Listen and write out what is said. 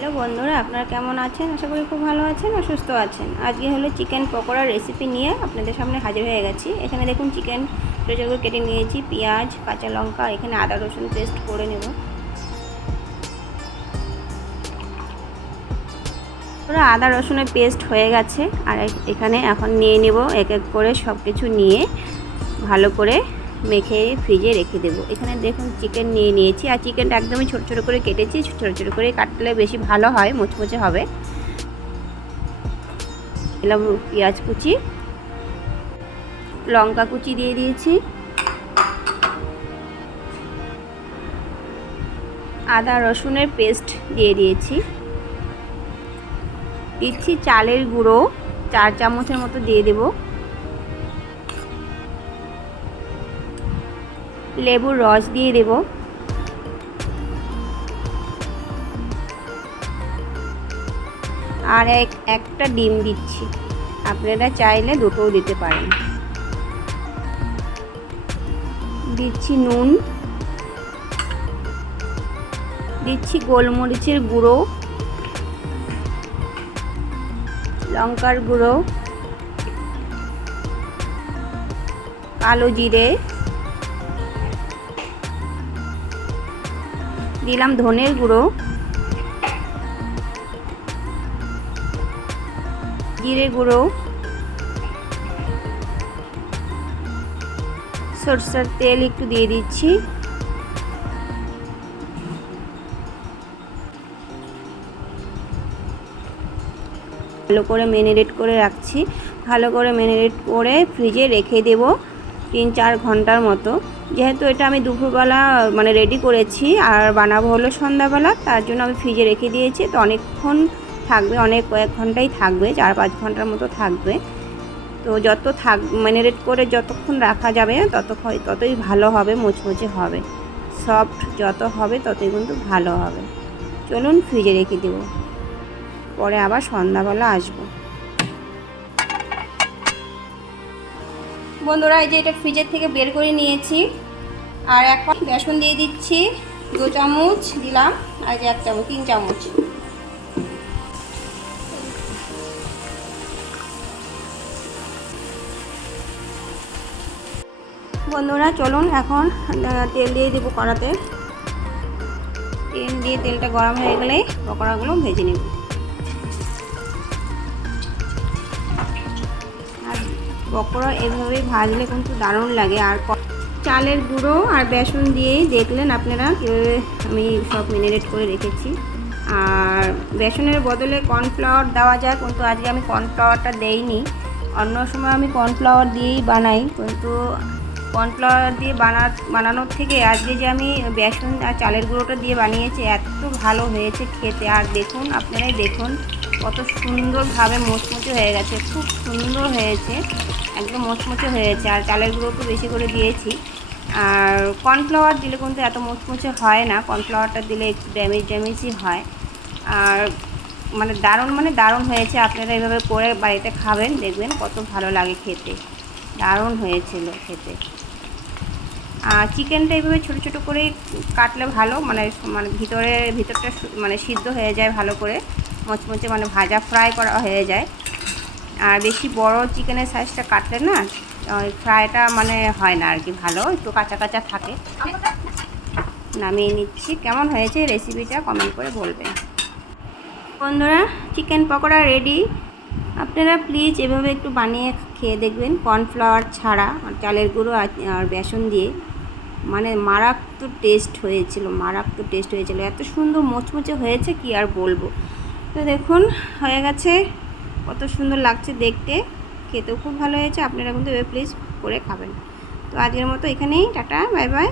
Hello বন্ধুরা, আপনারা কেমন আছেন? আশা করি খুব ভালো আছেন ও সুস্থ আছেন। আজকে হলো চিকেন পকোড়ার রেসিপি নিয়ে আপনাদের সামনে হাজির হয়ে গেছি। এখানে দেখুন চিকেন ছোটো করে কেটে নিয়েছি, পেঁয়াজ, কাঁচা লঙ্কা, এখানে আদা, রসুন পেস্ট করে নেব। পুরো আদা, রসুনের পেস্ট হয়ে গেছে। আর এখানে এখন নিয়ে নেব এক এক করে সব কিছু নিয়ে ভালো করে মেখে ফ্রিজে রেখে দেবো। এখানে দেখুন চিকেন নিয়ে নিয়েছি। আর চিকেনটা একদমই ছোটো ছোটো করে কেটেছি। ছোটো ছোটো করে কাটলে বেশি ভালো হয়, মুচমুচে হবে। এলাম পেঁয়াজ কুচি, লঙ্কা কুচি দিয়ে দিয়েছি। আদা রসুনের পেস্ট দিয়ে দিয়েছি। দিচ্ছি চালের গুঁড়ো, চার চামচের মতো দিয়ে দেবো। লেবুর রস দিয়ে দেব। আর এক, একটা ডিম দিচ্ছি। আপনারা চাইলে দুটোও দিতে পারেন। দিচ্ছি নুন। দিচ্ছি গোলমরিচের গুঁড়ো। লঙ্কার গুঁড়ো। কালো জিরে। দিলাম ধনের গুঁড়ো। জিরে গুঁড়ো। সরষের তেল একটু দিয়ে দিচ্ছি। ভালো করে ম্যারিনেট করে রাখছি। ভালো করে ম্যারিনেট করে ফ্রিজে রেখে দেব তিন চার ঘণ্টার মতো। যেহেতু এটা আমি দুপুরবেলা মানে রেডি করেছি আর বানাবো হলো সন্ধ্যাবেলা, তার জন্য আমি ফ্রিজে রেখে দিয়েছি। তো অনেকক্ষণ থাকবে, অনেক কয়েক ঘন্টাই থাকবে, চার পাঁচ ঘণ্টার মতো থাকবে। তো যত থাক ম্যারিনেট করে যতক্ষণ রাখা যাবে, তত ততই ভালো হবে, মুচমুচে হবে। সফট যত হবে, ততই কিন্তু ভালো হবে। চলুন ফ্রিজে রেখে দেবো। পরে আবার সন্ধ্যাবেলা আসব। বন্ধুরা, এই যে এটা ফ্রিজের থেকে বের করে নিয়েছি। আর এখন বেসন দিয়ে দিচ্ছি, দু চামচ দিলাম, আর যে এক চামচ, তিন চামচ। বন্ধুরা, চলুন এখন তেল দিয়ে দেবো কড়াতে। তেল দিয়ে তেলটা গরম হয়ে গেলে পকোড়াগুলো ভেজে নেব। পকোড়া এভাবে ভাজলে কিন্তু দারুণ লাগে। আর চালের গুঁড়ো আর বেসন দিয়েই দেখলেন আপনারা কীভাবে আমি সব মিনারেট করে রেখেছি। আর বেসনের বদলে কর্নফ্লাওয়ার দেওয়া যায়, কিন্তু আজকে আমি কর্নফ্লাওয়ারটা দেইনি। অন্য সময় আমি কর্নফ্লাওয়ার দিয়েই বানাই, কিন্তু কর্নফ্লাওয়ার দিয়ে বানা বানানোর থেকে আজকে যে আমি বেসন আর চালের গুঁড়োটা দিয়ে বানিয়েছি, এত ভালো হয়েছে খেতে। আর দেখুন, আপনারাই দেখুন। কত সুন্দরভাবে মোচমুচে হয়ে গেছে, খুব সুন্দর হয়েছে, একদম মোচমুচে হয়েছে, আর চালের গুঁড়ো একটু বেশি করে দিয়েছি। আর কর্নফ্লাওয়ার দিলে কিন্তু এত মোচমুচে হয় না কর্নফ্লাওয়ারটা দিলে একটু ড্যামেজ ড্যামেজই হয়। আর মানে দারুণ মানে দারুণ হয়েছে, আপনারা এভাবে করে বাড়িতে খাবেন, দেখবেন কত ভালো লাগে খেতে। দারুণ হয়েছিল খেতে। আর চিকেনটা এইভাবে ছোটো ছোটো করে কাটলে ভালো মানে মানে ভিতরে, ভিতরটা মানে সিদ্ধ হয়ে যায় ভালো করে। মচমচে মানে ভাজা ফ্রাই করা হয়ে যায়। আর বেশি বড় চিকেনের সাইজটা কাটলে না, ওই ফ্রাইটা মানে হয় না আর কি ভালো, একটু কাঁচা কাঁচা থাকে। নামিয়ে নিচ্ছি, কেমন হয়েছে রেসিপিটা কমেন্ট করে বলবেন বন্ধুরা চিকেন পকোড়া রেডি আপনারা প্লিজ এভাবে একটু বানিয়ে খেয়ে দেখবেন কর্নফ্লাওয়ার ছাড়া, আর চালের গুঁড়ো আর বেসন দিয়ে। মানে মারাত্মক টেস্ট হয়েছিল, মারাত্মক টেস্ট হয়েছিল। এত সুন্দর মোচমোচে হয়েছে কি আর বলব? তো দেখুন, হয়ে গেছে। কত সুন্দর লাগছে দেখতে। খেতেও খুব ভালো হয়েছে। আপনারা কিন্তু প্লিজ করে খাবেন। তো আজকের মতো এখানেই। Tata bye bye